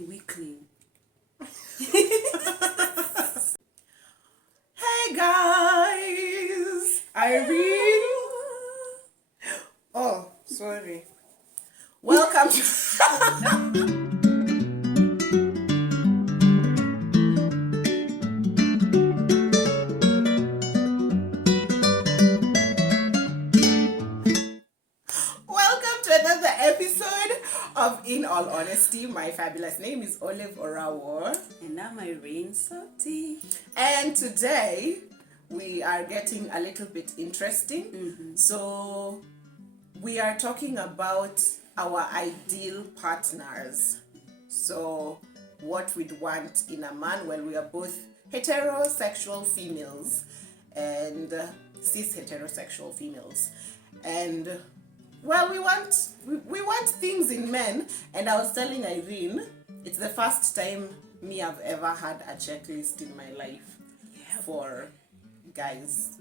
weakling. Hey guys, Irene. Oh, sorry. Welcome to welcome to another episode of In All Honesty. My fabulous name is Olive Orawo. And I'm Irene Soti. And today we are getting a little bit interesting. So we are talking about our ideal partners. So what we'd want in a man. Well, we are both heterosexual females and cis heterosexual females. And well, we want things in men. And I was telling Irene, it's the first time I've ever had a checklist in my life for guys.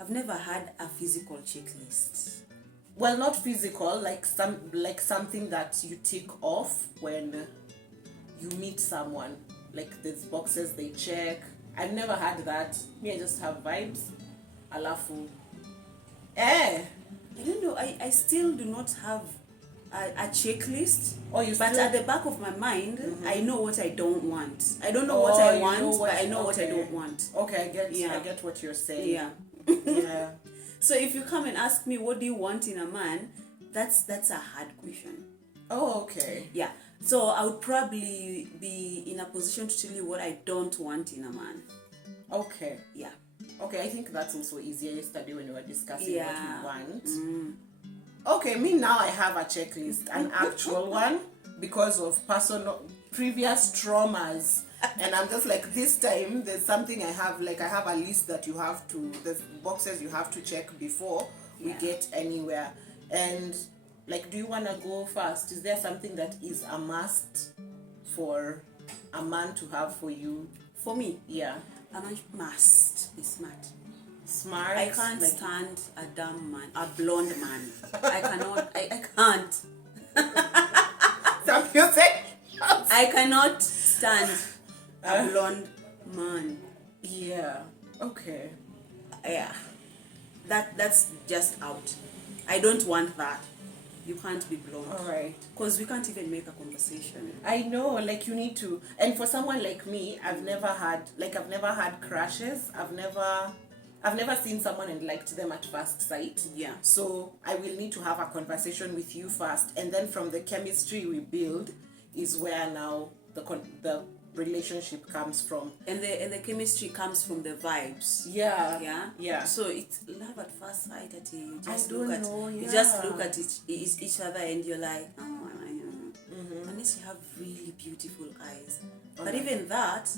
I've never had a physical checklist. Well, not physical, like something that you tick off when you meet someone. Like these boxes they check. I've never had that. I just have vibes. Alafu. I don't know, I still do not have a checklist. But still... at the back of my mind, I know what I don't want. I don't know what I want, but I know what I don't want. Okay, I get what you're saying. Yeah. Yeah. So if you come and ask me what do you want in a man, that's a hard question. Oh, okay. Yeah. So I would probably be in a position to tell you what I don't want in a man. Okay. Yeah. Okay, I think that's also easier yesterday when we were discussing what we want. Okay, now I have a checklist, an actual one, because of previous traumas. And I'm just like, this time, there's something I have a list that there's boxes you have to check before we get anywhere. And like, do you want to go first? Is there something that is a must for a man to have for you? For me? Yeah. A man must be smart. Smart? I can't stand a dumb man, a blonde man. I can't. Some you say? I cannot stand a blonde man. Yeah. Okay. Yeah. That's just out. I don't want that. You can't be blonde. All right. Because we can't even make a conversation. I know, like you need to. And for someone like me, I've never had crushes. I've never seen someone and liked them at first sight. Yeah. So I will need to have a conversation with you first, and then from the chemistry we build is where now the relationship comes from. And the chemistry comes from the vibes. Yeah. Yeah. Yeah. So it's love at first sight. You just You just look at each other and you're like, oh, unless you have really beautiful eyes. Okay. But even that,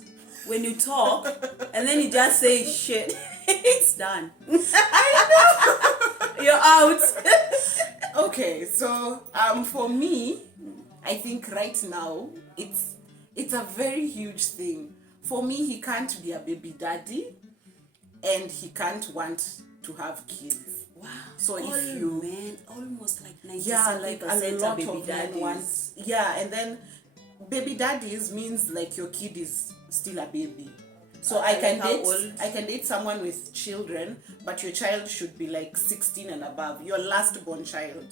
when you talk and then you just say shit, it's done. I know. You're out. Okay, so for me, I think right now it's a very huge thing. For me, he can't be a baby daddy and he can't want to have kids. Wow. So men, almost like 97% like a lot baby of men daddies. And then baby daddies means like your kid is still a baby. So I can date someone with children, but your child should be like 16 and above. Your last born child.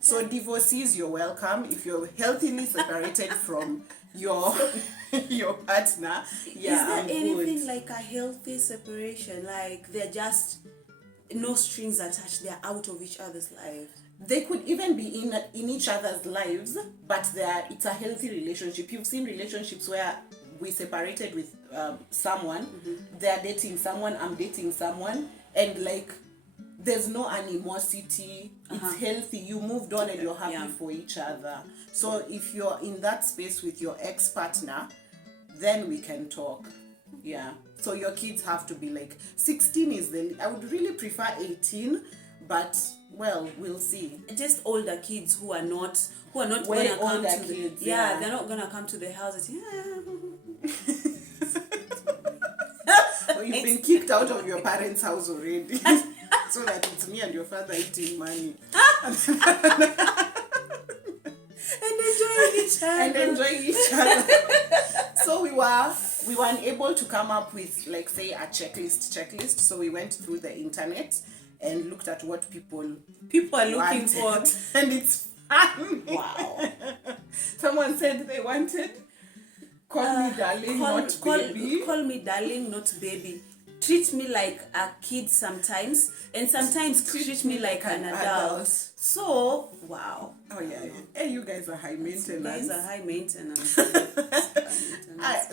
So divorcees, you're welcome. If you're healthily separated from your partner, Is there anything like a healthy separation? Like they're just no strings attached, they're out of each other's lives? They could even be in each other's lives, but it's a healthy relationship. You've seen relationships where we separated with someone, they're dating someone, I'm dating someone, and like there's no animosity. It's healthy. You moved on and you're happy for each other. So if you're in that space with your ex-partner, then we can talk. Yeah. So your kids have to be like 16 I would really prefer 18, but well, we'll see. Just older kids who are not Way gonna come older to kids, they're not gonna come to the house and Well, you've been kicked out of your parents' house already. So that it's me and your father eating money. and enjoying each other. And enjoying each other. So we were unable to come up with, like, say, a checklist. So we went through the internet and looked at what people are looking for. And it's fun. Wow. Someone said they wanted call me darling, not baby. Call me darling, not baby. Treat me like a kid sometimes, and sometimes treat me like an adult. So, wow. Oh, yeah. Hey, you guys are high maintenance. You guys are high maintenance.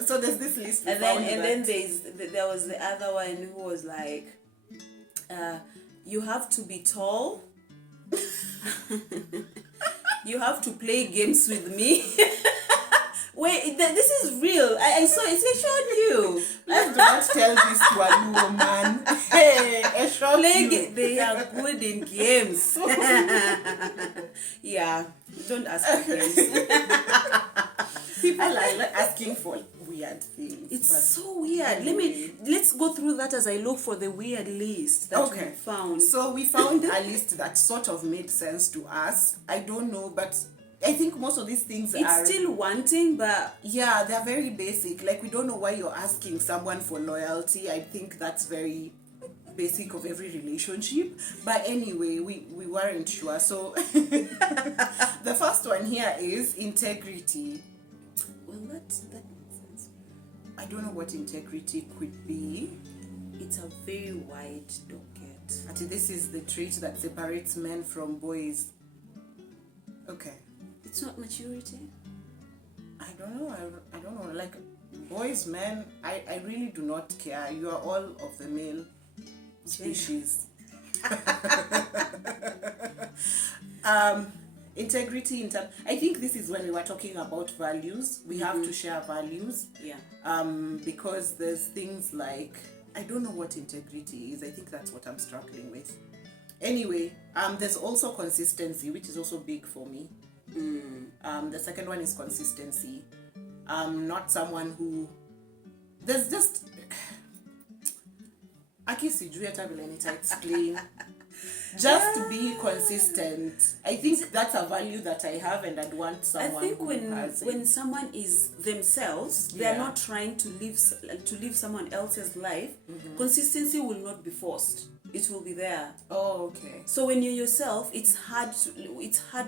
So there's this list. And then there was the other one who was like, you have to be tall. You have to play games with me. Wait, this is real. I saw it. I showed you. Please do not tell this to a new man. Hey, I showed you. They are good in games. Yeah, don't ask for games. People are asking for weird things. It's so weird. Anyway. Let's go through that as I look for the weird list that we found. So we found a list that sort of made sense to us. I don't know, but I think most of these things it's still wanting, but yeah, they're very basic. Like, we don't know why you're asking someone for loyalty. I think that's very basic of every relationship. But anyway, we weren't sure. So the first one here is integrity. Well, that makes sense. I don't know what integrity could be. It's a very wide docket. Actually, this is the trait that separates men from boys. Okay. It's not maturity. I don't know. I don't know. Like, boys, men, I really do not care. You are all of the male species. Integrity. I think this is when we were talking about values. We have to share values. Yeah. Because there's things like, I don't know what integrity is. I think that's what I'm struggling with. Anyway, there's also consistency, which is also big for me. The second one is consistency. Not someone who there's just akisijui hata vile nita-explain. Just be consistent. I think that's a value that I have, and I'd want someone. I think who has it. when someone is themselves, they are not trying to live someone else's life. Consistency will not be forced. It will be there. Oh, okay. So when you're yourself, it's hard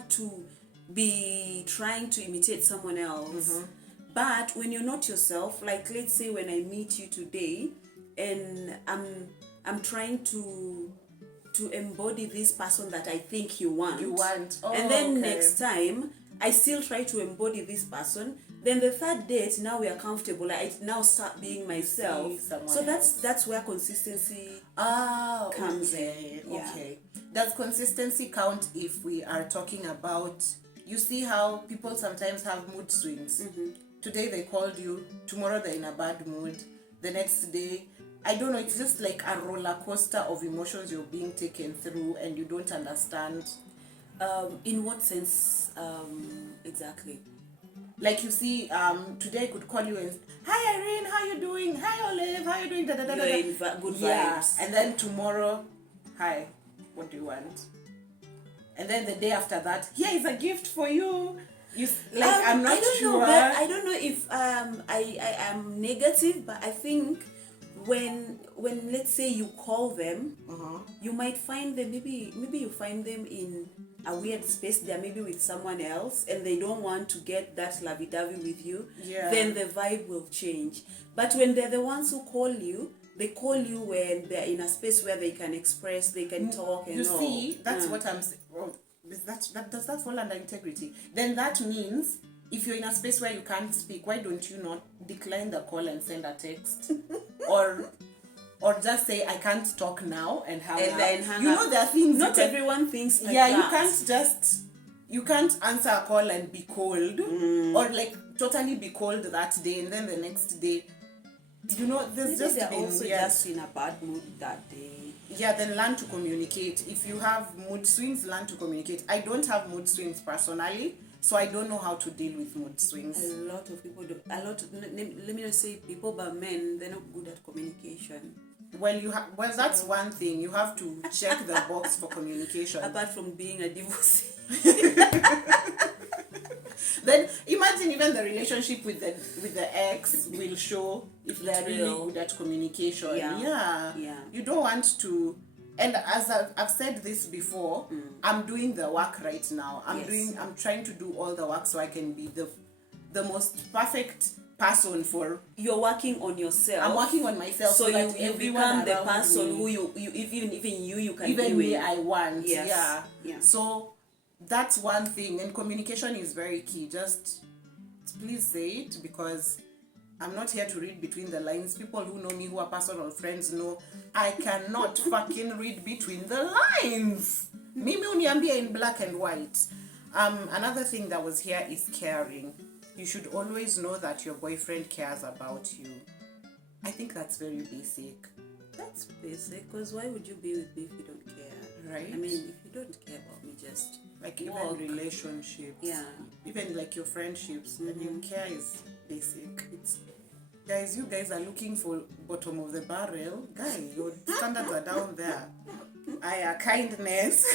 to be trying to imitate someone else. But when you're not yourself, like, let's say when I meet you today and I'm trying to embody this person that I think you want. Oh, and then next time I still try to embody this person. Then the third date, now we are comfortable. I now start being myself. So that's where consistency comes in. Yeah. Okay. Does consistency count if we are talking about, you see how people sometimes have mood swings? Today they called you, tomorrow they're in a bad mood, the next day, I don't know, it's just like a roller coaster of emotions you're being taken through and you don't understand. In what sense exactly? Like, you see, today I could call you and, hi Irene, how you doing? Hi Olive, how you doing? You're in good vibes. And then tomorrow, hi, what do you want? And then the day after that, here is a gift for you. I'm not sure. I don't know if I am negative, but I think when let's say you call them, you might find them, maybe you find them in a weird space. They're maybe with someone else and they don't want to get that lovey-dovey with you. Then the vibe will change. But when they're the ones who call you, they call you when they're in a space where they can express, they can talk and all. You see, that's what I'm saying. Well, does that fall under integrity? Then that means if you're in a space where you can't speak, why don't you not decline the call and send a text? or just say, I can't talk now and hang up. Then hang you up. know, there are things. Not everyone thinks like that. You can't answer a call and be cold. Or like totally be cold that day and then the next day. You know, there's Maybe they're also just in a bad mood that day. Yeah, then learn to communicate. If you have mood swings, learn to communicate. I don't have mood swings personally, so I don't know how to deal with mood swings. A lot of people do. Let me not say people, but men, they're not good at communication. Well, that's one thing. You have to check the box for communication. Apart from being a divorcee. Then imagine even the relationship with the ex will show if they're really good at communication. Yeah. You don't want to. And as I've said this before, I'm doing the work right now. I'm trying to do all the work so I can be the most perfect person for. You're working on yourself. I'm working on myself, so you become the person who you even you can be with. Me I want. Yeah. So that's one thing, and communication is very key. Just please say it, because I'm not here to read between the lines. People who know me, who are personal friends, know I cannot fucking read between the lines. Mimi uniambia in black and white. Another thing that was here is caring. You should always know that your boyfriend cares about you. I think that's very basic. That's basic, because why would you be with me if you don't care? Right? I mean, if you don't care about me, just like walk. Even relationships. Yeah. Even like your friendships. I mean, care is basic. You guys are looking for bottom of the barrel. Guy, your standards are down there. Kindness.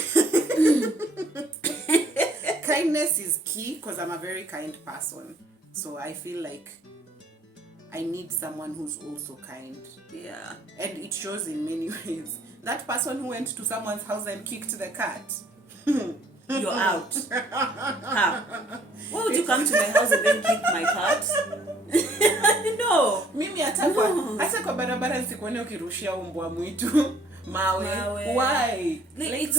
Kindness is key, because I'm a very kind person. So I feel like I need someone who's also kind. Yeah. And it shows in many ways. That person who went to someone's house and kicked the cat. You're out. How? Why would you come to my house and then kick my cat? No. Mimi hata kwa barabara nisikuone ukirushia umbwa mwitu. Mawe. Why? Like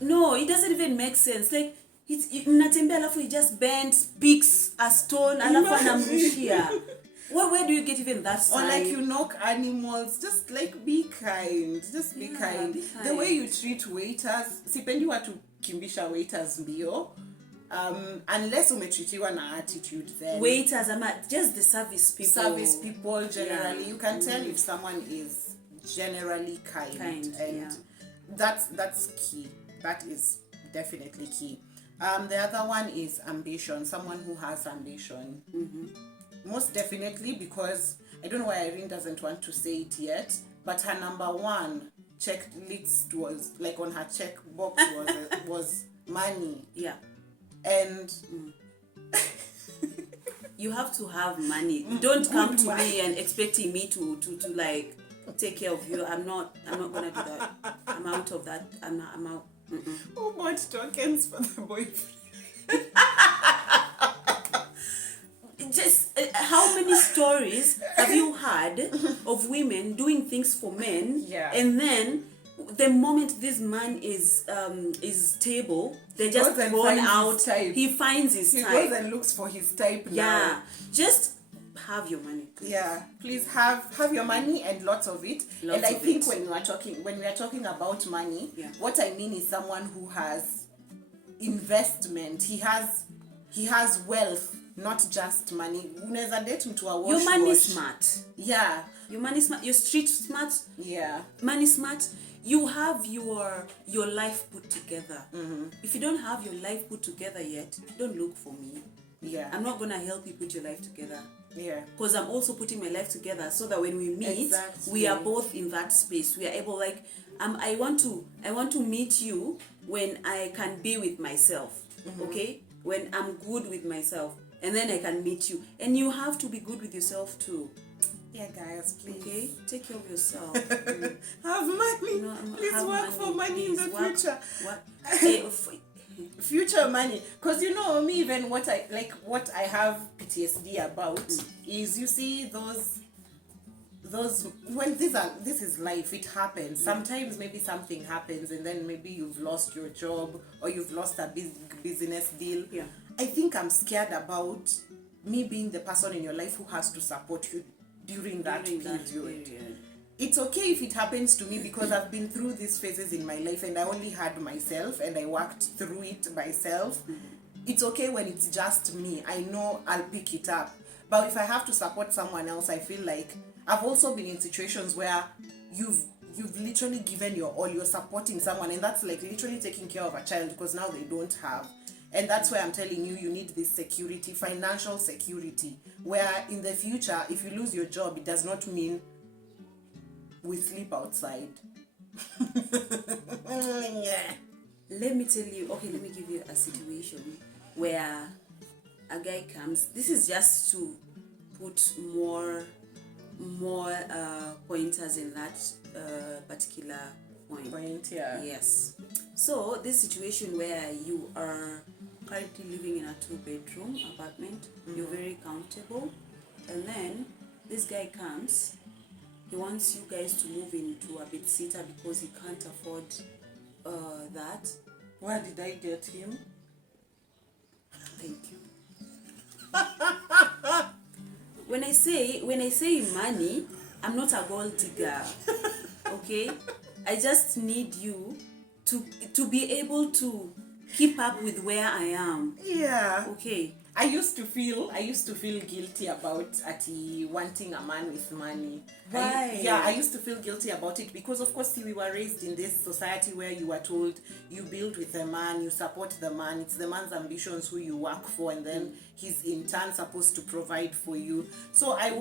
no, it doesn't even make sense. Like mnatembea alafu he just bends, picks a stone alafu anamrushia. Where do you get even that sign? Or like you knock animals, just like be kind. Just be kind. The way you treat waiters, sipendi watu kimbisha waiters mbio. Unless umetritiwa na attitude, then waiters, just the service people generally, you can tell if someone is generally kind. And that's key. That is definitely key. The other one is ambition. Someone who has ambition. Most definitely, because I don't know why Irene doesn't want to say it yet, but her number one checklist was, like on her checkbox was money. Yeah. And you have to have money. Don't come to me and expecting me to like take care of you. I'm not gonna do that. I'm out of that. I'm out. Who bought tokens for the boyfriend? Just how many stories have you had of women doing things for men, and then the moment this man is stable, they just thrown out. He finds his type. He goes and looks for his type. Yeah, just have your money. Please. Yeah, please have your money and lots of it. And I think when we are talking about money, what I mean is someone who has investment. He has wealth. Not just money. Unaweza date mtu wa wash. Your money smart. Yeah. Your money smart. Your street smart. Yeah. Money smart. You have your life put together. If you don't have your life put together yet, don't look for me. Yeah. I'm not gonna help you put your life together. Yeah. Because I'm also putting my life together so that when we meet, we are both in that space. We are able, like, I want to meet you when I can be with myself. Okay? When I'm good with myself. And then I can meet you. And you have to be good with yourself too. Yeah, guys, please. Okay? Take care of yourself. Have money. Please work money, for money in the future. Future money. Because you know me, even what I have PTSD about is, you see those when this is life, it happens. Sometimes maybe something happens and then maybe you've lost your job or you've lost a big business deal. Yeah. I think I'm scared about me being the person in your life who has to support you during that period. It's okay if it happens to me, because I've been through these phases in my life and I only had myself and I worked through it myself. It's okay when it's just me. I know I'll pick it up. But if I have to support someone else, I feel like I've also been in situations where you've literally given your all, you're supporting someone, and that's like literally taking care of a child because now they don't have. And that's why I'm telling you, you need this security, financial security, where in the future, if you lose your job, it does not mean we sleep outside. Let me tell you, let me give you a situation where a guy comes. This is just to put more pointers in that particular point. Yes. So this situation where you are currently living in a 2-bedroom apartment, you're very comfortable, and then this guy comes. He wants you guys to move into a bed sitter because he can't afford that. Where did I get him? Thank you. When I say money, I'm not a gold digger. Okay? I just need you to be able to keep up with where I am. Yeah. Okay. I used to feel guilty about wanting a man with money. Why? I used to feel guilty about it because, of course, we were raised in this society where you were told you build with a man, you support the man, it's the man's ambitions who you work for, and then he's in turn supposed to provide for you. So I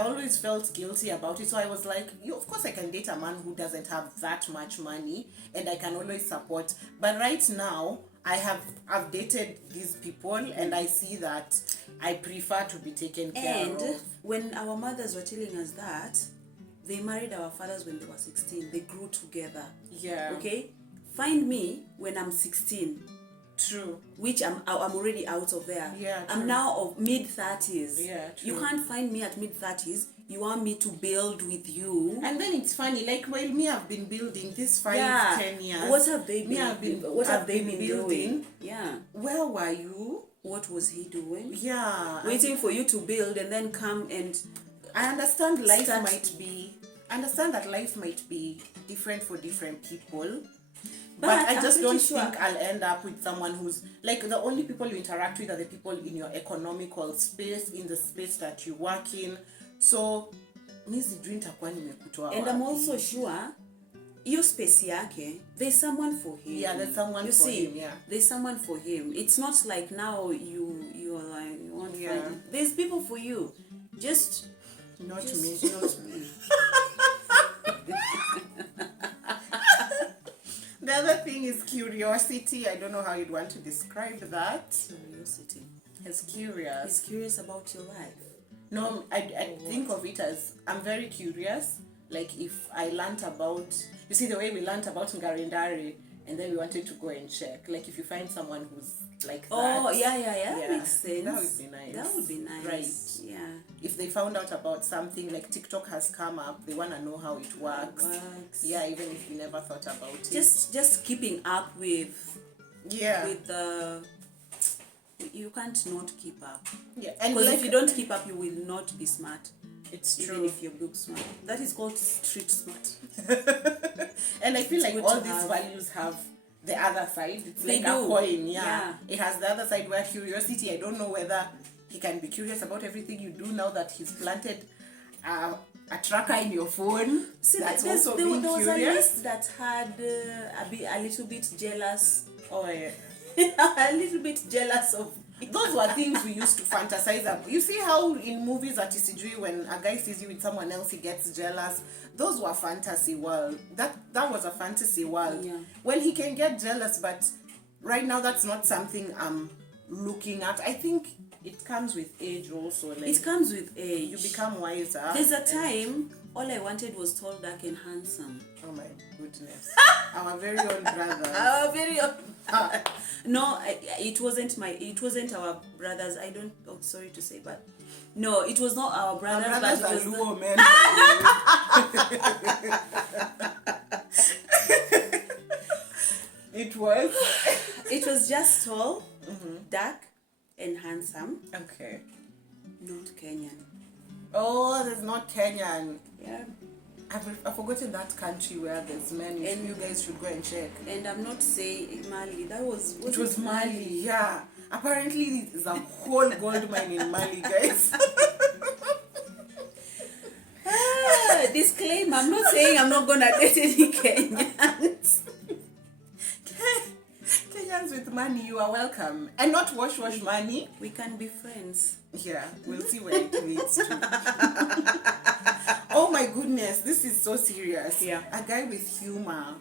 always felt guilty about it. So I was like, of course I can date a man who doesn't have that much money, and I can always support. But right now, I've dated these people, and I see that I prefer to be taken care of. And when our mothers were telling us that, they married our fathers when they were 16. They grew together. Yeah. Okay? Find me when I'm 16. True. Which I'm already out of there. Yeah, true. I'm now of mid-30s. Yeah, true. You can't find me at mid-30s. You want me to build with you. And then it's funny, like, while me have been building this 10 years. What have they been doing? Yeah. Where were you? What was he doing? Yeah. Waiting for you to build and then come and... I understand that life might be different for different people. But I just don't think I'll end up with someone who's like, the only people you interact with are the people in your economical space, in the space that you work in. So, and I'm also sure your space yake, there's someone for him. Yeah, there's someone for him. Yeah, there's someone for him. It's not like now you're like you want to find. There's people for you. Just me. Not me. The other thing is curiosity. I don't know how you'd want to describe that. Curiosity. He's curious. He's curious about your life. No, I think of it as I'm very curious. Like, if I learnt about, you see the way we learnt about Ngarindari, and then we wanted to go and check. Like, if you find someone who's like that. Oh, yeah. Makes sense. That would be nice. That would be nice. Right. Yeah. If they found out about something, like TikTok has come up, they want to know how it works. Yeah, even if you never thought about it. Just keeping up with... Yeah. With the... You can't not keep up. Yeah. Because if you don't keep up, you will not be smart. It's true. Even if you look smart. That is called street smart. And I feel like all these values have the other side. It's like a coin, yeah. It has the other side where curiosity, I don't know whether he can be curious about everything you do now that he's planted a tracker in your phone. See, that's also being there was curious. A list that had a little bit jealous. Oh, yeah. A little bit jealous of... Those were things we used to fantasize about. You see how in movies at TCG, when a guy sees you with someone else, he gets jealous. Those were fantasy world. That was a fantasy world. Yeah. Well, he can get jealous, but right now that's not something I'm looking at. I think it comes with age also. Like, it comes with age. You become wiser. There's a time all I wanted was tall, dark, and handsome. Oh my goodness. Our very own brother. Our very own. No, it wasn't our brothers. I don't. Oh, sorry to say, but no, it was not our brothers. Our brothers are Luo men. It was just tall, dark, and handsome. Okay. Not Kenyan. Oh, there's not Kenyan. Yeah. I've forgotten that country where there's men. And you guys should go and check. And I'm not saying Mali. It was Mali. Yeah. Apparently, there's a whole gold mine in Mali, guys. Disclaimer: I'm not saying I'm not gonna date any Kenyans. Kenyans with money, you are welcome, and not wash money. We can be friends. Yeah, we'll see where it leads to. Oh my goodness, this is so serious. Yeah. A guy with humor.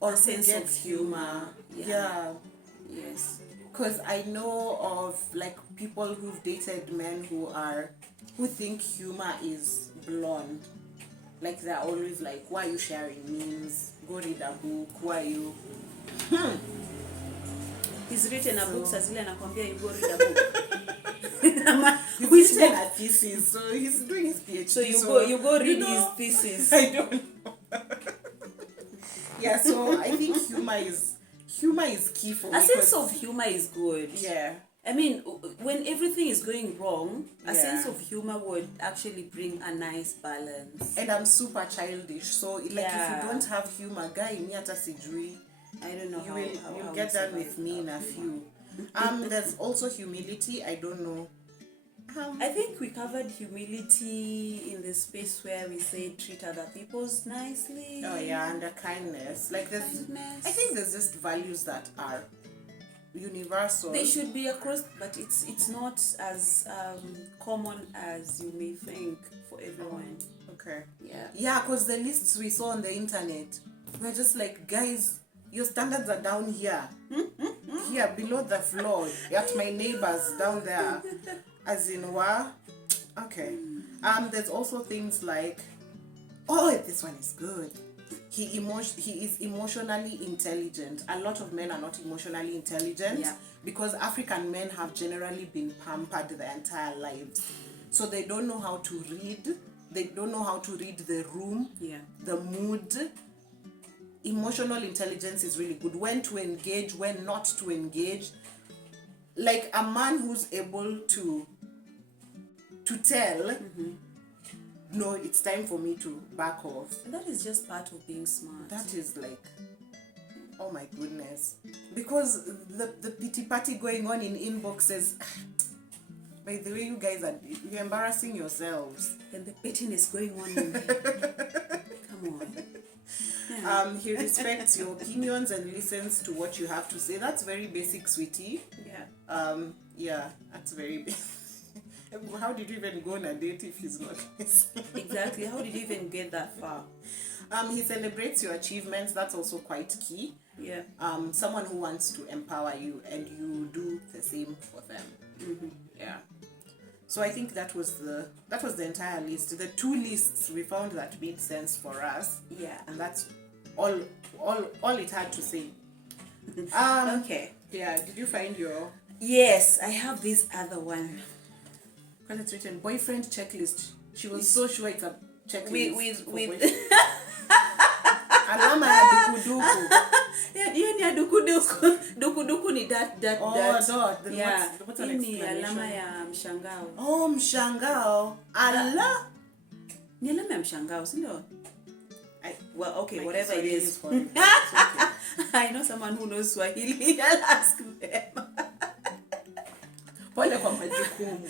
Or sense of humor. Yeah. Yes. Because I know of like people who've dated men who think humor is blonde. Like they're always like, why are you sharing memes? Go read a book. Why are you? He's written a book, Sazile anakwambia you go read a book. He's written a thesis, so he's doing his PhD. So you go read his thesis. I don't know. Yeah, so I think humor is key for me. A sense of humor is good. Yeah. I mean, when everything is going wrong, a sense of humor would actually bring a nice balance. And I'm super childish, so like if you don't have humor, guy, me ata sijui. I don't know You'll get done with me in a few. There's also humility. I don't know. I think we covered humility in the space where we say treat other people nicely. Oh yeah, and the kindness. Like I think there's just values that are universal. They should be across, but it's not as common as you may think for everyone. Okay. Yeah, because the lists we saw on the internet were just like, guys, your standards are down here. Here below the floor at my neighbors down there. As in what? Okay. There's also things like, oh, this one is good. He is emotionally intelligent. A lot of men are not emotionally intelligent because African men have generally been pampered their entire lives. So they don't know how to read. They don't know how to read the room, the mood. Emotional intelligence is really good. When to engage, when not to engage. Like a man who's able to tell, no, it's time for me to back off. And that is just part of being smart. That is like, oh my goodness. Because the pity party going on in inboxes, by the way, you guys you're embarrassing yourselves. And the pettiness going on in there. Come on. Yeah. He respects your opinions and listens to what you have to say. That's very basic, sweetie. Yeah. That's very basic. How did you even go on a date if he's not listening? Exactly. How did you even get that far? He celebrates your achievements. That's also quite key. Yeah. Someone who wants to empower you and you do the same for them. Yeah. So I think that was the entire list. The two lists we found that made sense for us. Yeah. And that's all it had to say. Okay. Yeah. Did you find your? Yes, I have this other one. Because it's written boyfriend checklist. She was so sure it's a checklist. With alama ya dukuduku. Hiyo ni ya dukuduku. Dukuduku ni that. Dot. Then yeah. What's an Hiyo ni explanation? alama ya mshangao. Oh, mshangao. Allah. Ni alama ya mshangao, si ndio? Well, okay, whatever it is. Okay. I know someone who knows Swahili. I'll ask them. Pole kwa majukumu.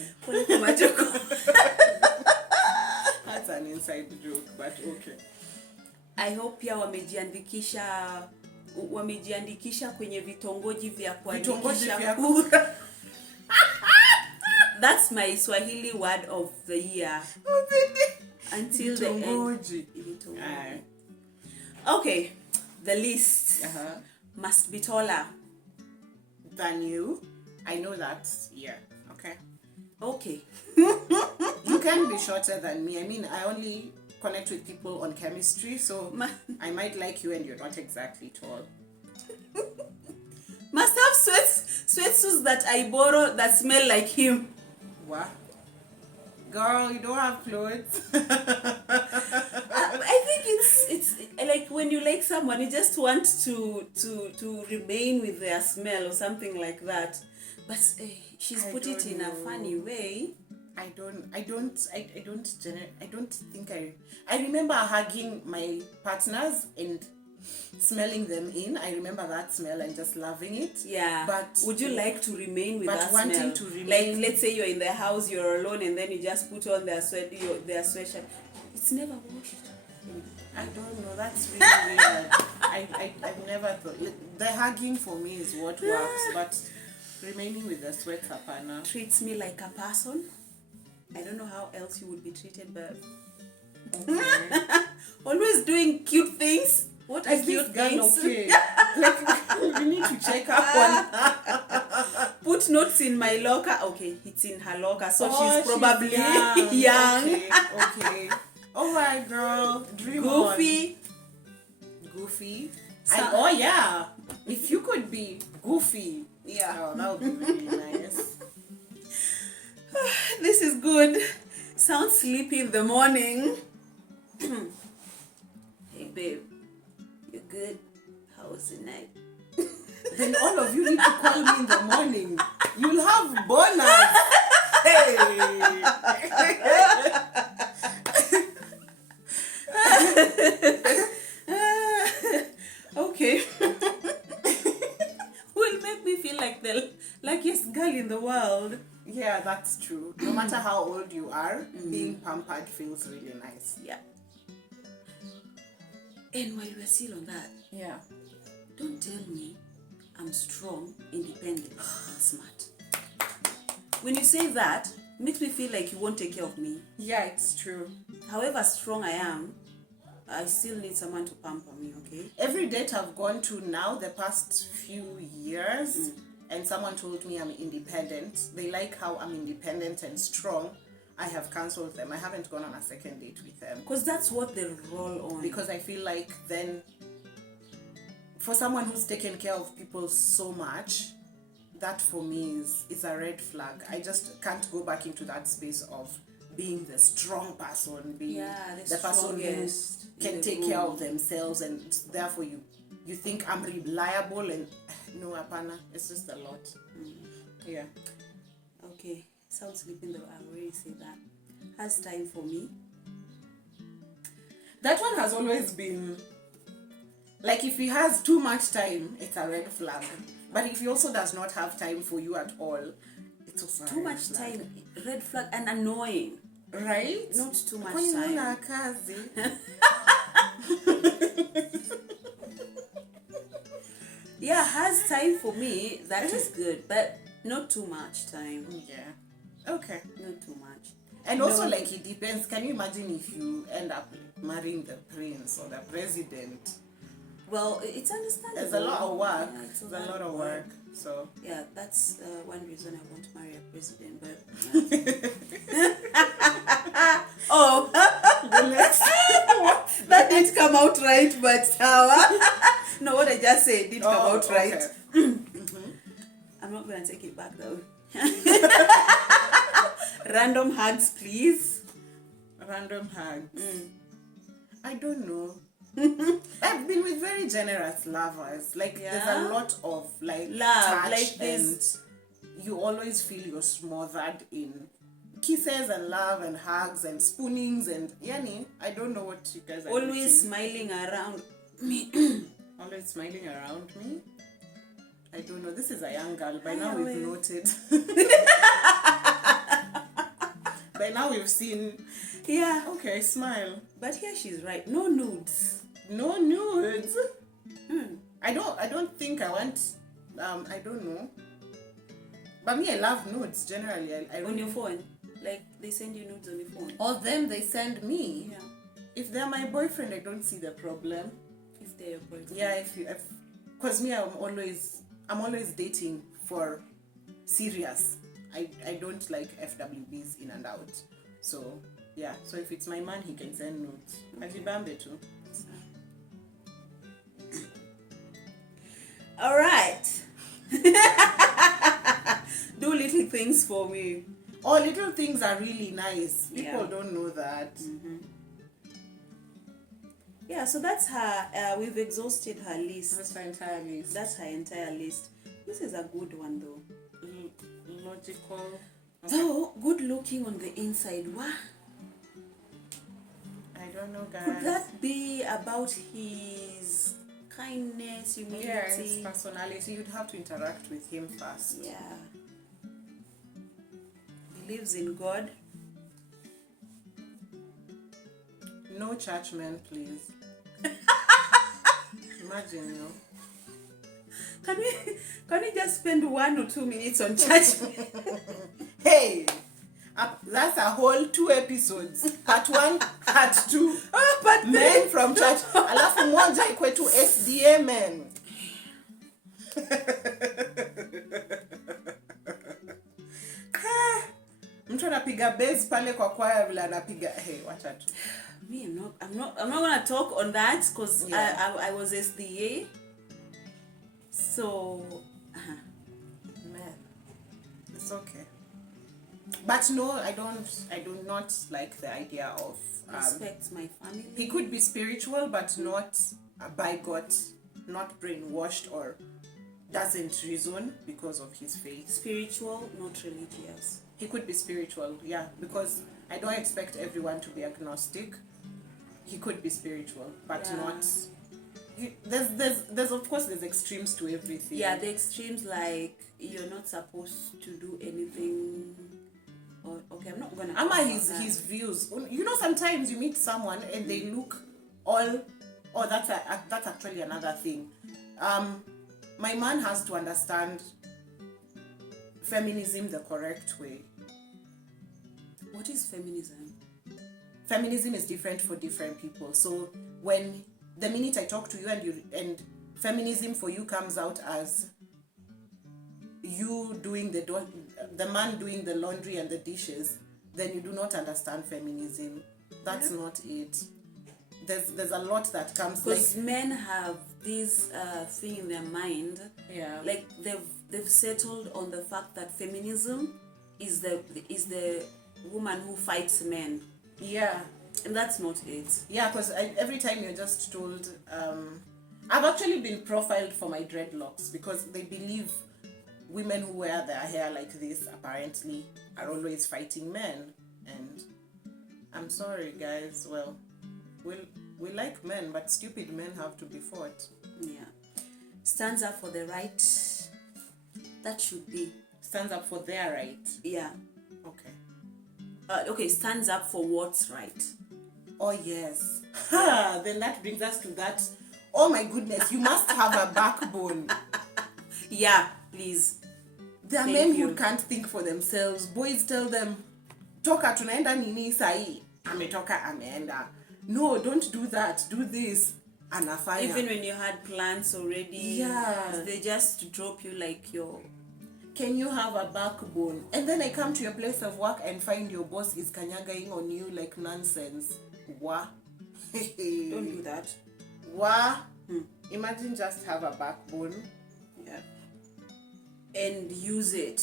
That's an inside joke, but okay. I hope pia wamejiandikisha kwenye vitongoji vya kuandikisha kura. That's my Swahili word of the year. Until the end. Okay, the list must be taller than you. I know that. Yeah. Okay. You can be shorter than me. I mean, I only connect with people on chemistry, so I might like you and you're not exactly tall. Must have sweatsuits that I borrow that smell like him. What? Girl, you don't have clothes. I think it's like when you like someone, you just want to remain with their smell or something like that. But she's put it in a funny way. I remember hugging my partners and smelling them in. I remember that smell and just loving it. Yeah. But would you like to remain with that smell? But wanting to remain. Like, let's say you're in the house, you're alone, and then you just put on their sweatshirt. It's never washed. I don't know. That's really weird. I've never thought. The hugging for me is what works, but remaining with the sweat apana treats me like a person. I don't know how else you would be treated, but always doing cute things. What are cute things? Okay. Like, we need to check up on Put notes in my locker. Okay, it's in her locker, so she's probably young. young. Okay. All right, girl. Dream Goofy. on. Goofy. Oh yeah. If you could be goofy, Yeah. that would be really nice. This is good. Sounds sleepy in the morning. Hey babe, you good? How was the night? Then all of you need to call me in the morning. You'll have bonus. Hey. Okay. Will make me feel like the luckiest girl in the world. Yeah, that's true. No matter how old you are, being pampered feels really nice. Yeah. And while we're still on that, Yeah. don't tell me I'm strong, independent, and smart. When you say that, it makes me feel like you won't take care of me. Yeah, it's true. However strong I am, I still need someone to pamper me, okay? Every date I've gone to now, the past few years, and someone told me I'm independent. They like how I'm independent and strong. I have cancelled them. I haven't gone on a second date with them. Because that's what they roll on. Because I feel like then, for someone who's taken care of people so much, that for me is a red flag. I just can't go back into that space of being the strong person, being the person who can take care of themselves, and therefore you think I'm reliable, and no, apana, it's just a lot. Yeah. Okay, sounds sleeping though. I already said that. Has time for me. That one has always been, like, if he has too much time, it's a red flag. But if he also does not have time for you at all, it's also Too much time, red flag, and annoying. Right? Not too much Kwani time. huna kazi? Yeah, has time for me, that is good, but not too much time. Yeah. Okay. Not too much. And also, like, it depends. Can you imagine if you end up marrying the prince or the president? Well, it's understandable. There's a lot of work. Yeah, it's There's a lot of work. So yeah, that's one reason I want to marry a president. But oh, that didn't come out right. But no, what I just said did come out right. I'm not gonna take it back though. Random hugs, please. Random hugs. I don't know. I've been with very generous lovers. Like, there's a lot of like love, touch, like and this. you always feel you're smothered in kisses and love and hugs and spoonings and yani. I don't know what you guys are Always eating. smiling around me. Always smiling around me. I don't know. This is a young girl. By now we've noted. By now we've seen. Yeah. Okay, smile. But here she's right. No nudes. No nudes. I don't think I want. I don't know. But me, I love nudes generally. I On your phone, like they send you nudes on your phone. Or them, they send me. Yeah. If they're my boyfriend, I don't see the problem. If they're your boyfriend. Yeah, because me, I'm always dating for serious. I don't like FWBs in and out. So yeah, so if it's my man, he can send nudes. Ajibambe too. All right. Do little things for me. Oh, little things are really nice. People Yeah. don't know that. Yeah, so that's her. We've exhausted her list. That's her entire list. That's her entire list. This is a good one though. Logical. Though good looking on the inside. What? I don't know, guys. Could that be about his kindness, humility? Yeah, his personality. You'd have to interact with him first. Yeah. Believes in God. No church men, please. Imagine, you. Can we just spend 1 or 2 minutes on church? Hey, that's a whole 2 episodes. Part 1, part 2. But Men from church. Alafu moja ikwe tu SDA men. Mtu anapiga bass pale kwa choir vile anapiga wacha tu. Me, I'm not gonna talk on that because I was SDA. So man, it's okay. But no, I do not like the idea of respect my family. He could be spiritual but not by God, not brainwashed or doesn't reason because of his faith. Spiritual, not religious. He could be spiritual, yeah, because I don't expect everyone to be agnostic. He could be spiritual, but not. There's of course there's extremes to everything. Yeah, the extremes like you're not supposed to do anything. Or okay, I'm not gonna. Ama his views. You know, sometimes you meet someone and they look all. Oh, that's actually another thing. My man has to understand feminism the correct way. What is feminism? Feminism is different for different people. So when the minute I talk to you and feminism for you comes out as you doing the man doing the laundry and the dishes, then you do not understand feminism. That's not it. There's a lot that comes because men have this thing in their mind. Yeah. Like they've settled on the fact that feminism is the woman who fights men. Yeah. And that's not it. Yeah, because every time you're just told, I've actually been profiled for my dreadlocks because they believe women who wear their hair like this apparently are always fighting men. And I'm sorry, guys. Well, we like men, but stupid men have to be fought. Yeah. Stands up for the right. That should be. Stands up for their right. Yeah. Okay. Okay, stands up for what's right. Oh, yes. Then that brings us to that. Oh, my goodness. You must have a backbone. Yeah, please. There are men who can't think for themselves. Boys tell them, toka tunaenda nini sahi. Ametoka ameenda. No, don't do that. Do this. Anafanya. Even when you had plans already. Yeah. They just drop you like your... Can you have a backbone? And then I come to your place of work and find your boss is kanyagaing on you like nonsense. Wah. Don't do that. Wah. Imagine just have a backbone. Yeah. And use it.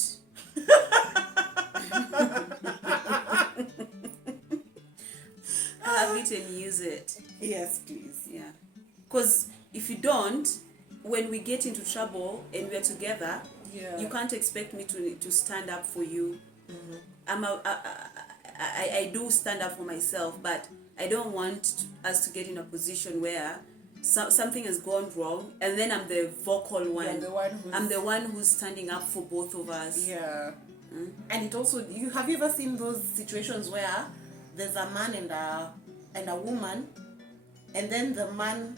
Have it and use it. Yes, please. Yeah. Because if you don't, when we get into trouble and we're together, you can't expect me to stand up for you. Mm-hmm. I do stand up for myself, but I don't want us to get in a position where something has gone wrong and then I'm the vocal one. I'm the one who's standing up for both of us. Yeah. And it also, have you ever seen those situations where there's a man and a woman, and then the man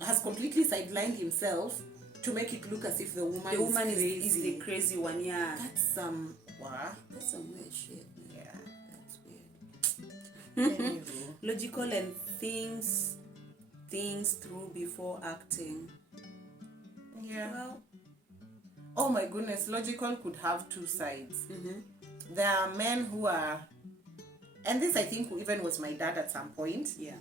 has completely sidelined himself to make it look as if the woman is crazy. Is the crazy one, yeah. That's some weird shit. Yeah. That's weird. Logical and things through before acting. Yeah. Well, oh my goodness, logical could have two sides. Mm-hmm. There are men who are, and this I think even was my dad at some point. Yeah.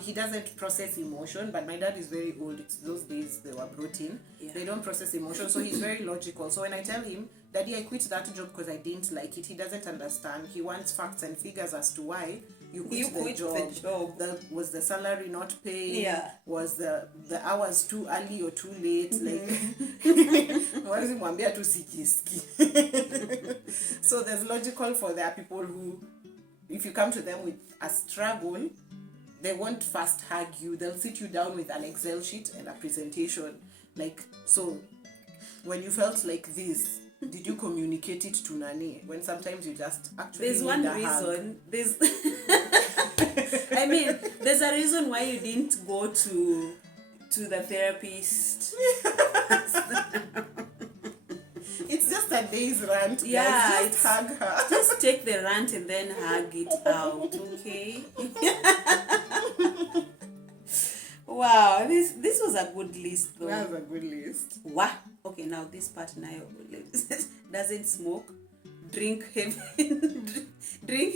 He doesn't process emotion, but my dad is very old. It's those days they were brought in. Yeah. They don't process emotion, so he's very logical. So when I tell him, Daddy, I quit that job because I didn't like it, he doesn't understand. He wants facts and figures as to why you quit the job. Was the salary not paid? Yeah. Was the hours too early or too late? So there's logical for there are people who, if you come to them with a struggle, they won't first hug you. They'll sit you down with an Excel sheet and a presentation. Like, so when you felt like this, did you communicate it to Nani? When sometimes you just actually there's one reason. There's I mean, there's a reason why you didn't go to the therapist. It's just a day's rant. Yeah, guys. Just hug her. Just take the rant and then hug it out, okay? Wow, this was a good list though. That was a good list. Wow. Okay, now this part now doesn't smoke, drink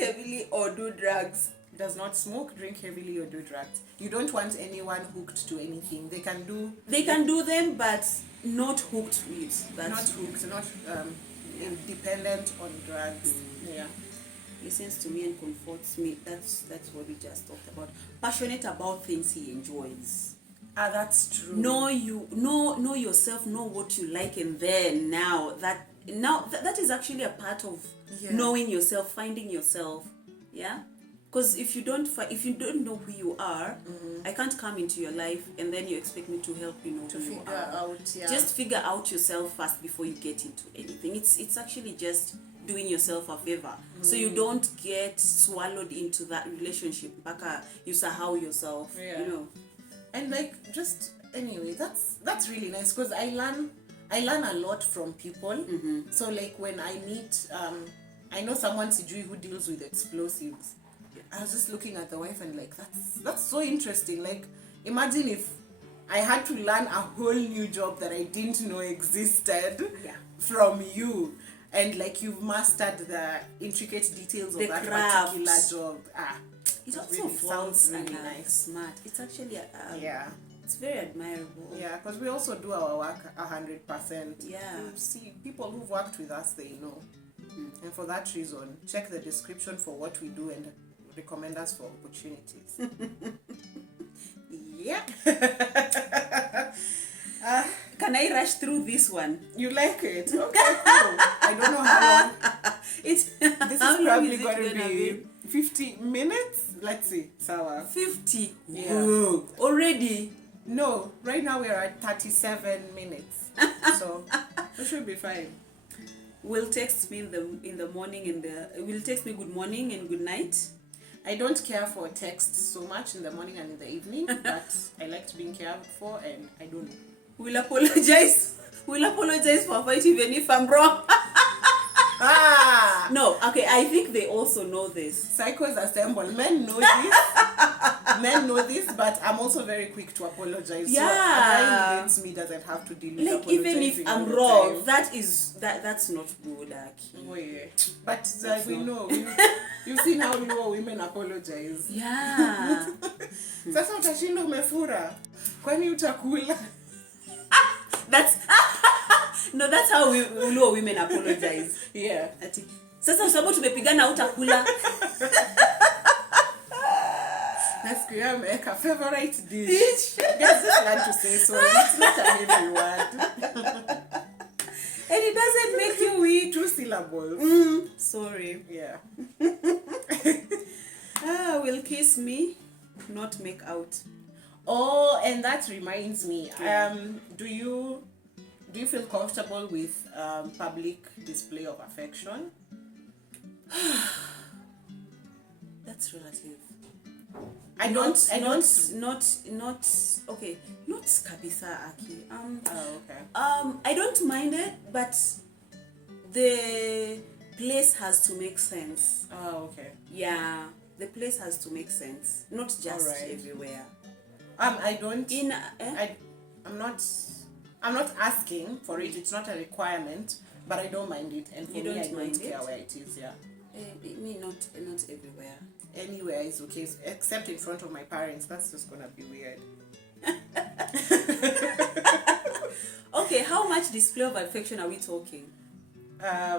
heavily or do drugs. Does not smoke, drink heavily, or do drugs. You don't want anyone hooked to anything. They can do them, but not hooked with. Not hooked, not dependent on drugs. Yeah. Listens to me and comforts me. That's what we just talked about. Passionate about things he enjoys. That's true. Know yourself, know what you like, and then that is actually a part of knowing yourself, finding yourself. Yeah. Because if you don't know who you are, I can't come into your life and then you expect me to help you know who you are. Just figure out yourself first before you get into anything. It's actually just doing yourself a favor, so you don't get swallowed into that relationship. Baka you sahau yourself, you know. And like just anyway, that's really nice because I learn a lot from people. So like when I meet, I know someone Sijui who deals with explosives. I was just looking at the wife and like that's so interesting. Like imagine if I had to learn a whole new job that I didn't know existed from you, and like you've mastered the intricate details of that particular job. It also really sounds really nice. Smart. It's actually it's very admirable. Yeah, because we also do our work 100%. Yeah. You see, people who've worked with us, they know. And for that reason, check the description for what we do and recommend us for opportunities. Yeah. Can I rush through this one? You like it? Okay, cool. I don't know how long. This is probably going to be 50 minutes. Let's see. Sawa. 50? Yeah. Whoa. Already? No, right now we're at 37 minutes. So it should be fine. Will text me in the morning will text me good morning and good night. I don't care for texts so much in the morning and in the evening, but I like being cared for, and I don't know. We'll apologize for fighting even if I'm wrong. No, okay, I think they also know this. Psychos assemble. Men know this. Men know this, but I'm also very quick to apologize. Yeah. So a guy against me doesn't have to deal with like even if I'm wrong, that's not good, Aki. Oh yeah. But we know. You've seen how women apologize. Yeah. Sasa utashinda umefura. Kwani utakula? That's how we know women apologize. Yeah. Sasa sababu tumepigana utakula. Let's make a favorite dish. Guys, just learn to say so. It's not a heavy word. And it doesn't make you weak. 2 syllables. Sorry. Yeah. Will kiss me, not make out. Oh, and that reminds me. Do you feel comfortable with public display of affection? That's relative. Not kabisa, Aki. Okay. I don't mind it, but the place has to make sense. Oh, okay. Yeah, the place has to make sense, not just everywhere. I don't. I'm not asking for it. It's not a requirement, but I don't mind it, and for me, I don't care where it is. Yeah. Me not everywhere. Anywhere is okay, except in front of my parents. That's just gonna be weird. Okay, how much display of affection are we talking? I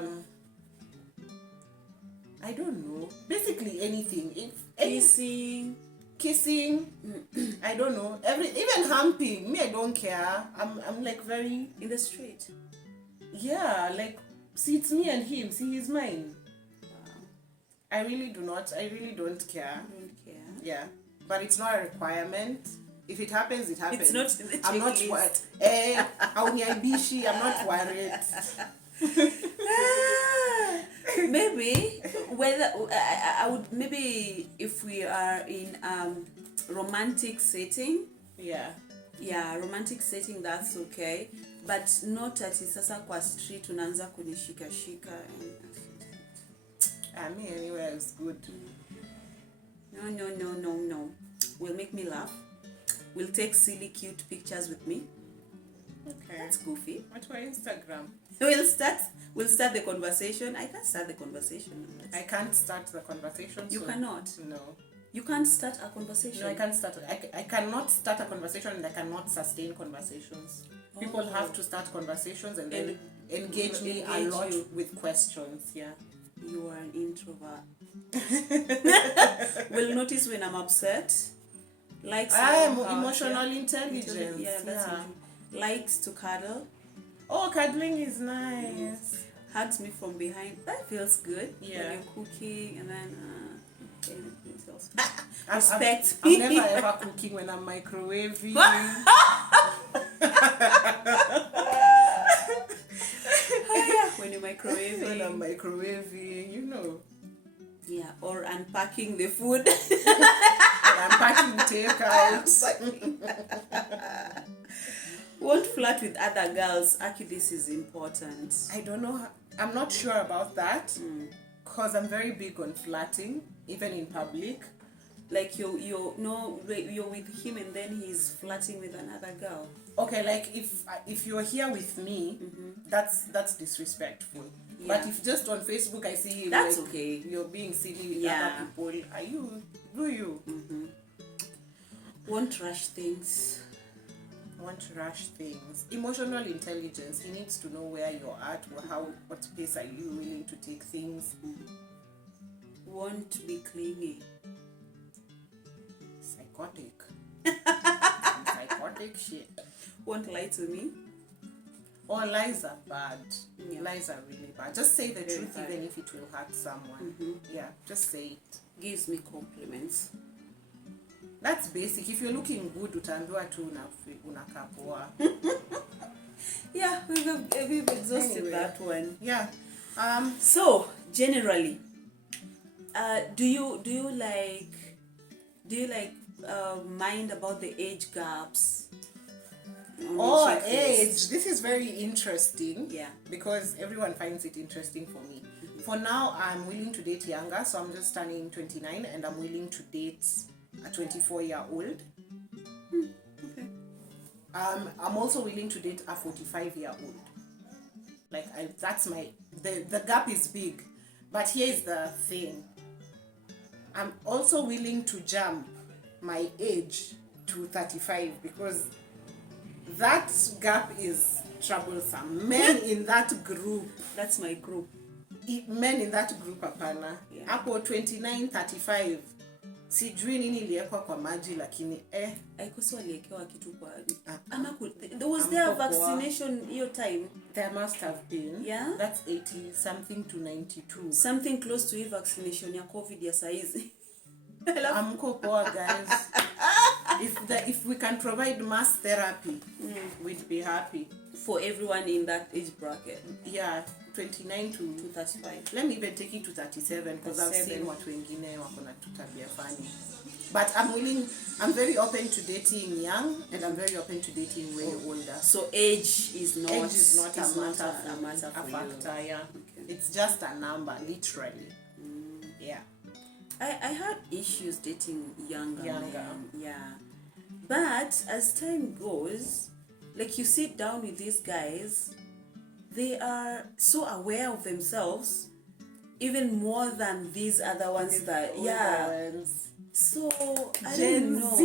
don't know. Basically anything. Kissing. I don't know. Even humping. Me, I don't care. I'm like very in the street. Yeah, like see, it's me and him. See, he's mine. I really don't care. Yeah, but it's not a requirement. If it happens, it happens. It's not in the I'm not what. I'm not worried. Maybe whether I would maybe if we are in romantic setting. Yeah, romantic setting, that's okay, but not ati sasa kwa street unaanza kunishika shika. Me anywhere is good. No. Will make me laugh. Will take silly, cute pictures with me. Okay. That's goofy. What about Instagram? We'll start the conversation. I can't start the conversation. I can't start the conversation. You cannot. No. You can't start a conversation. No, I can't start. I cannot start a conversation, and I cannot sustain conversations. People have to start conversations and then engage me a lot with questions. Yeah. You are an introvert. Will notice when I'm upset. Likes. I am emotional intelligence. Yeah, that's likes to cuddle. Oh, cuddling is nice. Hugs me from behind. That feels good. Yeah. When you're cooking and then Respect. I'm never ever cooking when I'm microwaving. When you're microwaving. When I'm microwaving, you know. Yeah, or unpacking the food. Unpacking takeout. Won't flirt with other girls. Actually, this is important. I don't know. I'm not sure about that. Because I'm very big on flirting, even in public. Like you're with him and then he's flirting with another girl. Okay, like if you're here with me, that's disrespectful. Yeah. But if just on Facebook I see you, that's like, okay. You're being silly with other people. Do you? Won't rush things. Emotional intelligence. He needs to know where you're at, what pace are you willing to take things. Won't be clingy. Psychotic. Psychotic shit. Won't lie to me. Oh, lies are bad. Yeah. Lies are really bad. Just say the Very truth bad. even if it will hurt someone. Yeah, just say it. Gives me compliments. That's basic. If you're looking good, utaambiwa tu unakaa poa. Yeah, we've exhausted that one. Yeah. So generally, do you mind about the age gaps? Oh, age. This is very interesting. Yeah. Because everyone finds it interesting for me. For now, I'm willing to date younger, so I'm just turning 29, and I'm willing to date a 24-year-old. Okay. I'm also willing to date a 45-year-old. Like that's the gap is big, but here's the thing. I'm also willing to jump my age to 35 because that gap is troublesome. Men in that group. That's my group. Men in that group apana. Hapo 29, 35. Sijui nini iliekwa kwa maji lakini Aikosi waliekewa kitu kwa ama was there a vaccination hiyo time? There must have been. Yeah. That's 80 something to 92. Something close to vaccination ya COVID ya saizi. Amko poa guys. If we can provide mass therapy, we'd be happy. For everyone in that age bracket. Yeah, 29 to 35. Let me even take it to 37 because I've seen what wengine wako na tutabia funny. But I'm very open to dating young and I'm very open to dating way older. So age is not a matter for factor, you. yeah. Okay. It's just a number, literally. Yeah. I had issues dating younger men. Yeah. But as time goes, like you sit down with these guys, they are so aware of themselves, even more than these other ones So I don't know.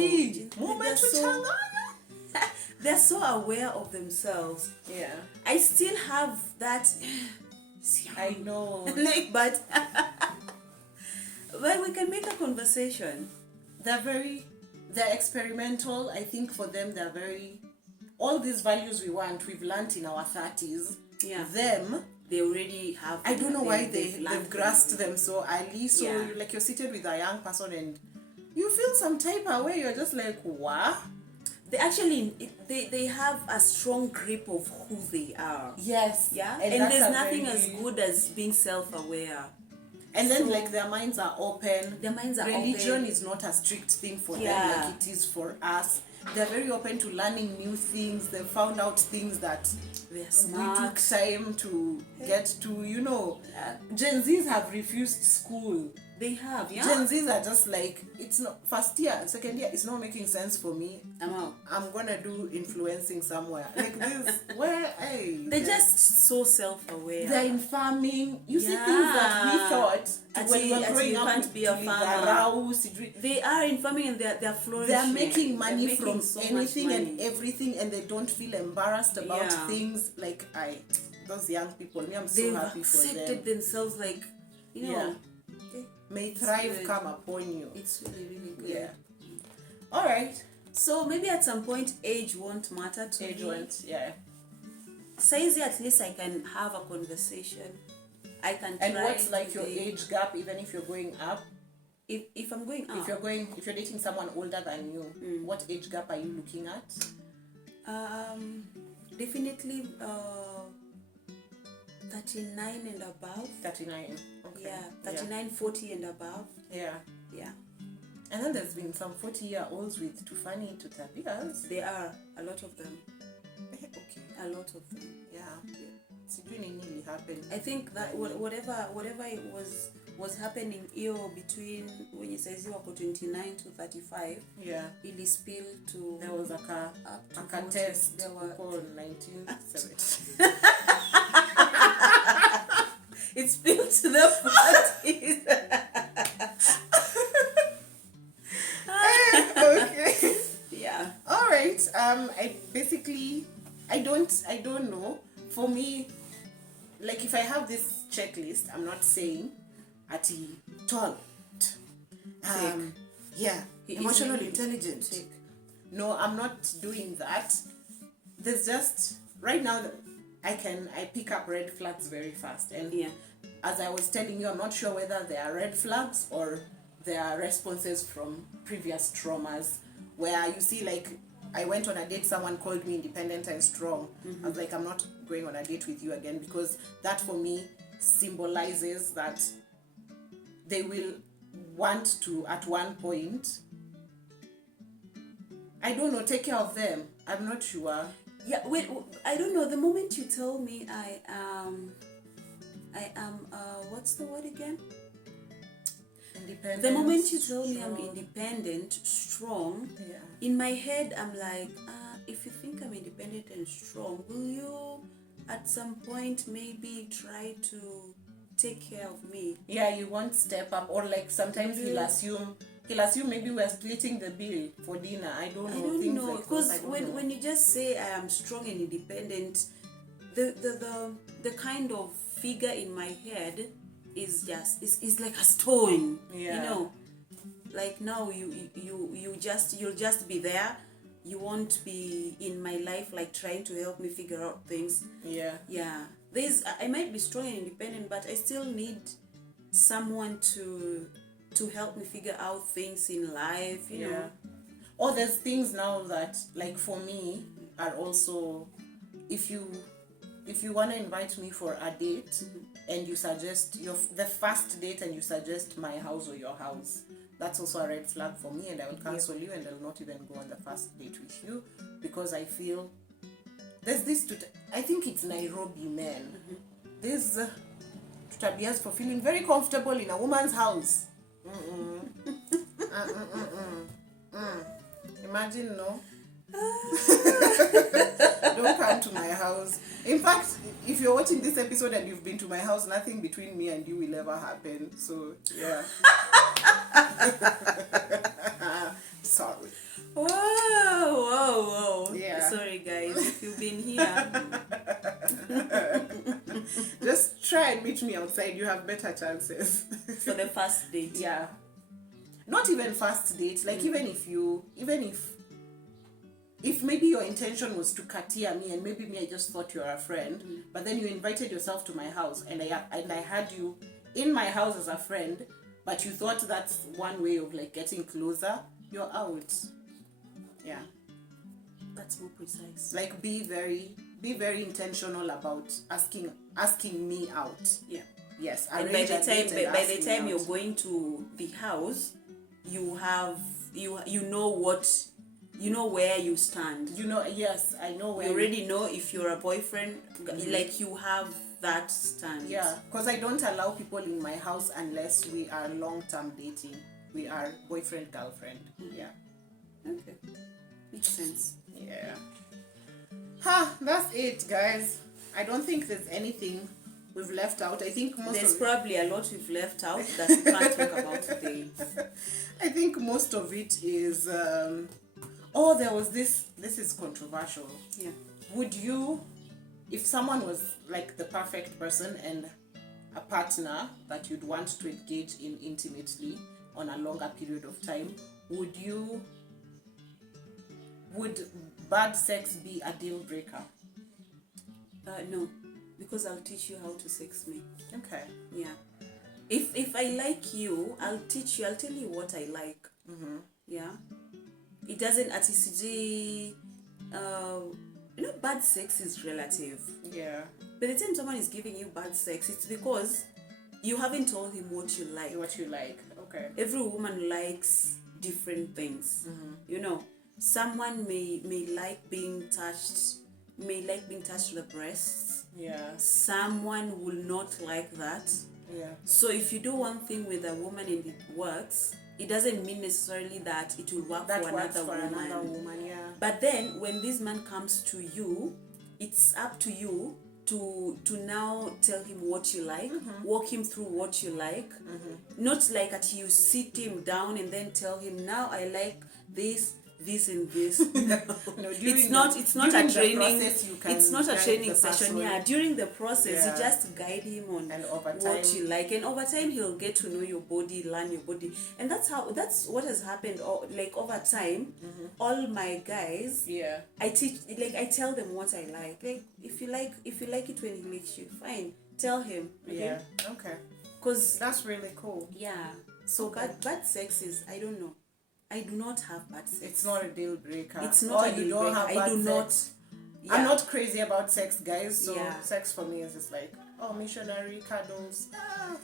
They're so aware of themselves. Yeah. I still have that. I know. but we can make a conversation. They're experimental. I think for them all these values we want, we've learned in our 30s. Yeah. They already have. I don't know why they've grasped them so early. So you're seated with a young person and you feel some type of way. You're just like, what? They actually they have a strong grip of who they are. Yes. Yeah. And there's nothing as good as being self-aware. And then their minds are open. Their minds are Religion is not a strict thing for them like it is for us. They're very open to learning new things. They found out things that they're smart. We took time to get to, Gen Zs have refused school. They have, yeah. Gen Zs are just like, it's not first year, second year, it's not making sense for me. I'm out. I'm gonna do influencing somewhere. Like this, where, hey. They're just so self-aware. They're in farming. You see things that we thought when we were growing up, can't be a farmer. They are in farming and they're flourishing. They're making money from so anything and everything, and they don't feel embarrassed about things. Like those young people, me, I'm so happy for them. They've accepted themselves, like, you know. May thrive come upon you. It's really, really good. Yeah. All right. So maybe at some point age won't matter to me. Age won't, yeah. Says at least I can have a conversation. I can try. And what's like your age gap, even if you're going up? If I'm going up. If you're dating someone older than you, what age gap are you looking at? Definitely 39 and above. 39. Okay. Yeah, 39, 40 and above. Yeah. Yeah. And then there's been some 40-year-olds with Tufani to Tapias. There are a lot of them. Okay. A lot of them. Yeah. It's really nearly happened. I think that whatever it was happening here between when you say 29 to 35. Yeah. It is spilled to. There was a test. There were 1970. It spilled to the 40s. Okay. Yeah. All right. I don't know. For me, like if I have this checklist, I'm not saying at tall. Yeah. Emotional intelligent. No, I'm not doing that. There's just right now I pick up red flags very fast, and as I was telling you, I'm not sure whether they are red flags or they are responses from previous traumas, where you see, like, I went on a date, someone called me independent and strong. I was like, I'm not going on a date with you again, because that for me symbolizes that they will want to, at one point, I don't know, take care of them. I'm not sure. Yeah, wait, I don't know. The moment you tell me I am, what's the word again? Independent. The moment you tell me I'm independent, strong, in my head I'm like, if you think I'm independent and strong, will you at some point maybe try to take care of me? Yeah, you won't step up, or like sometimes he'll assume maybe we're splitting the bill for dinner. I don't know. Because when you just say I am strong and independent, the kind of figure in my head is just is like a stone. Yeah. You know, like now you'll just be there. You won't be in my life like trying to help me figure out things. Yeah. Yeah. I might be strong and independent, but I still need someone to help me figure out things in life, you know. Or there's things now that, like for me, are also, if you want to invite me for a date and you suggest the first date and you suggest my house or your house, that's also a red flag for me, and I will cancel you and I'll not even go on the first date with you, because I feel there's this I think it's Nairobi men. There's tabias for feeling very comfortable in a woman's house. Imagine, no. Don't come to my house. In fact, if you're watching this episode and you've been to my house, nothing between me and you will ever happen. So yeah. Sorry. Whoa. Yeah. Sorry guys, if you've been here. Just try and meet me outside. You have better chances. For the first date. Yeah. Not even first date. Like even if maybe your intention was to katia me, and maybe me I just thought you were a friend, but then you invited yourself to my house, and I had you in my house as a friend, but you thought that's one way of like getting closer, you're out. Yeah. That's more precise. Like be very intentional about asking me out. Yeah. Yes. And by the time you're going to the house, you know where you stand. You know, yes, I know where. You already know if you're a boyfriend. Like you have that stand. Yeah, because I don't allow people in my house unless we are long-term dating. We are boyfriend, girlfriend. Yeah. Okay. Makes sense. Yeah. That's it, guys. I don't think there's anything we've left out. I think there's probably a lot we've left out that we can't talk about today. I think most of it is there was this is controversial. Yeah. Would you, if someone was like the perfect person and a partner that you'd want to engage in intimately on a longer period of time, would bad sex be a deal breaker? No, because I'll teach you how to sex me. Okay. Yeah. If I like you, I'll teach you. I'll tell you what I like. Yeah. It doesn't bad sex is relative. Yeah. By the time someone is giving you bad sex, it's because you haven't told him what you like. Okay. Every woman likes different things. Someone may like being touched to the breasts. Yeah. Someone will not like that. Yeah. So if you do one thing with a woman and it works, it doesn't mean necessarily that it will work for another woman. Yeah. But then when this man comes to you, it's up to you to now tell him what you like, walk him through what you like. Not like that you sit him down and then tell him, now I like this and this. No, it's not a training. It's not a training session. Yeah, during the process, you just guide him on what you like, and over time he'll get to know your body, learn your body, and that's what has happened. Like over time, all my guys, I tell them what I like. Like if you like it when he makes you, fine, tell him. Okay? Yeah. Okay. Because that's really cool. Yeah. So bad sex is, I don't know. I do not have bad sex. It's not a deal breaker. It's not a deal breaker. I do not. Yeah. I'm not crazy about sex, guys. So sex for me is just like, missionary cuddles.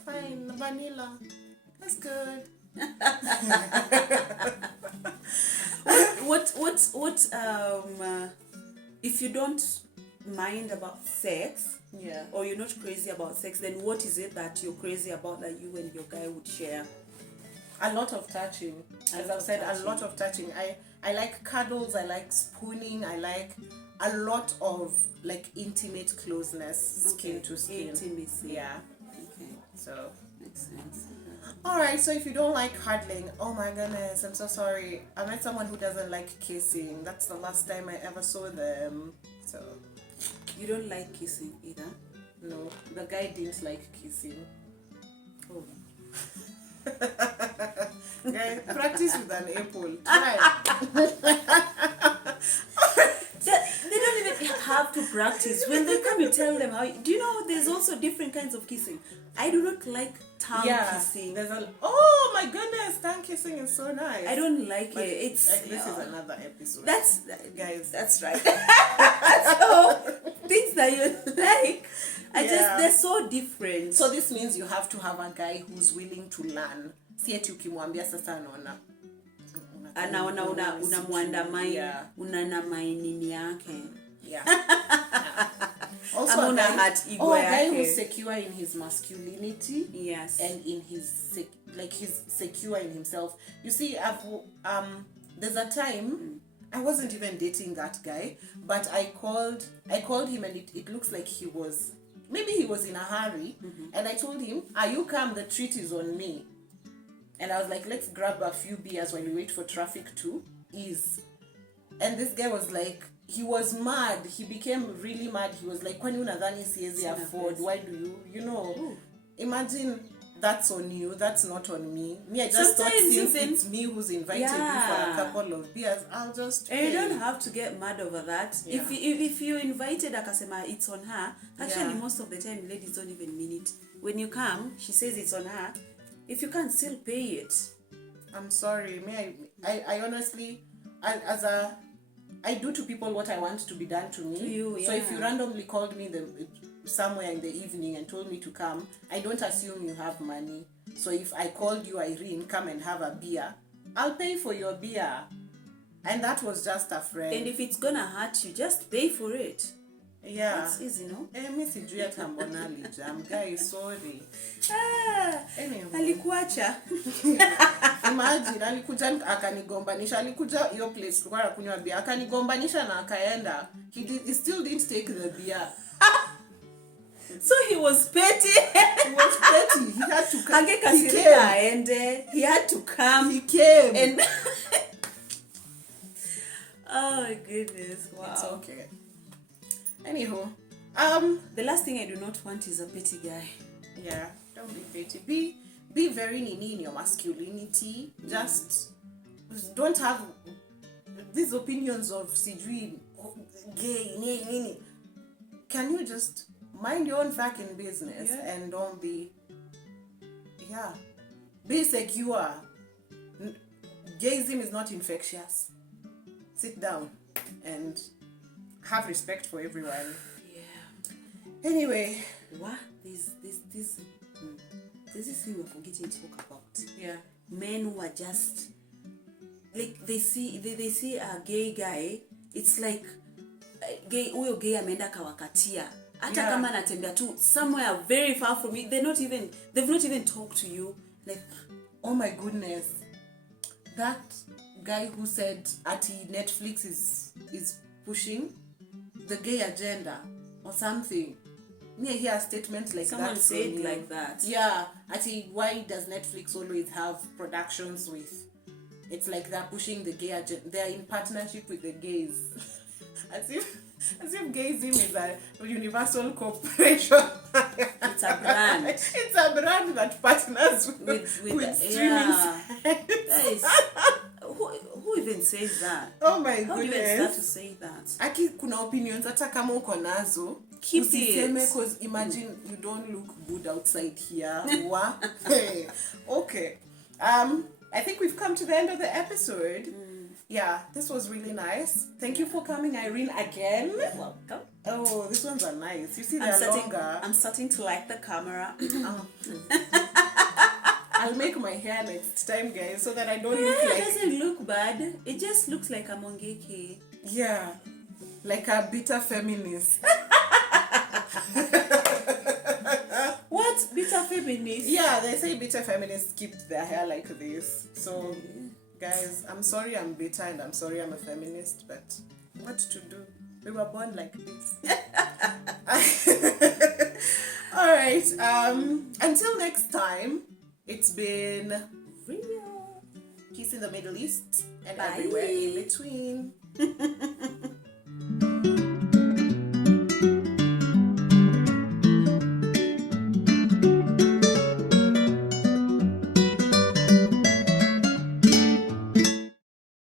Fine, vanilla. That's good. What if you don't mind about sex, or you're not crazy about sex, then what is it that you're crazy about that you and your guy would share? A lot of touching. As I've said, a lot of touching. I like cuddles, I like spooning, I like a lot of like intimate closeness, skin to skin. Intimacy. Yeah. Okay. So makes sense. Alright, so if you don't like cuddling, oh my goodness, I'm so sorry. I met someone who doesn't like kissing. That's the last time I ever saw them. So you don't like kissing either? No. The guy didn't like kissing. Oh. Okay, practice with an apple. Try. They don't even have to practice. When they come, you tell them how. Do you know there's also different kinds of kissing? I do not like tongue kissing. Oh my goodness, tongue kissing is so nice. I don't like it. It's like this is another episode. Guys, that's right. So things that you like, they're so different. So this means you have to have a guy who's willing to learn. Si eti ukimwambia sasa anaona unamwandamai unanamainini yake. Also a guy who's secure in his masculinity. Yes. And in his he's secure in himself. You see, there's a time I wasn't even dating that guy, but I called him and it looks like he was in a hurry, and I told him, you come, the treat is on me. And I was like, let's grab a few beers while we wait for traffic to ease. And this guy was like, he was mad. He became really mad. He was like, kwani unadhani siwezi afford? Why do you imagine that's on you, that's not on me. Me, I just thought since it's me who's invited you for a couple of beers, I'll just pay. And you don't have to get mad over that. Yeah. If you invited akasema it's on her, actually most of the time ladies don't even mean it. When you come, she says it's on her. If you can't still pay it. I'm sorry. I honestly, I do to people what I want to be done to me. To you, So if you randomly called me somewhere in the evening and told me to come, I don't assume you have money. So if I called you, Irene, come and have a beer, I'll pay for your beer. And that was just a friend. And if it's gonna hurt you, just pay for it. Yeah. That's easy, no? Mi sijui hata mbona alijam. Guys, sorry. Anyway. Alikuacha. Imagine, alikuja akanigombanisha. Alikuja hiyo place tulikuwa tunakunywa beer. Akanigombanisha na akaenda. He still didn't take the beer. So he was petty. He was petty. He had to come. He had to come. He came. And oh my goodness. Wow. It's okay. Anywho, the last thing I do not want is a petty guy. Yeah, don't be petty. Be very nini in your masculinity. Just don't have these opinions of sijui gay nini. Can you just mind your own fucking business and don't be be secure. Gayism is not infectious. Sit down and have respect for everyone. Yeah. Anyway, what this is thing we're forgetting to talk about. Yeah. Men who are just like they see a gay guy, it's like gay huyo gay ameenda kawakatia. Hata kama anatembea tu somewhere very far from you, they've not even talked to you. Like, oh my goodness. That guy who said Netflix is pushing the gay agenda or something. Me hear a statement like someone that. Someone said like that. Yeah. Why does Netflix always have productions with? It's like they're pushing the gay agenda. They're in partnership with the gays. as if gayism is a universal corporation. It's a brand. It's a brand that partners with streaming sites. Who even says that? Oh my goodness. How do you even start to say that? Aki kuna opinions hata kama uko nazo. Keep usiseme it. Because imagine you don't look good outside here. Okay. I think we've come to the end of the episode. Yeah, this was really nice. Thank you for coming, Irene, again. You're welcome. Oh, these ones are nice. You see, they're longer. I'm starting to like the camera. I'll make my hair next time, guys, so that I don't look like... It doesn't look bad. It just looks like a mongeke. Yeah, like a bitter feminist. What? Bitter feminist? Yeah, they say bitter feminists keep their hair like this. So, guys, I'm sorry I'm bitter and I'm sorry I'm a feminist, but what to do? We were born like this. Alright, until next time, it's been real. Peace in the Middle East and Bye. everywhere in between.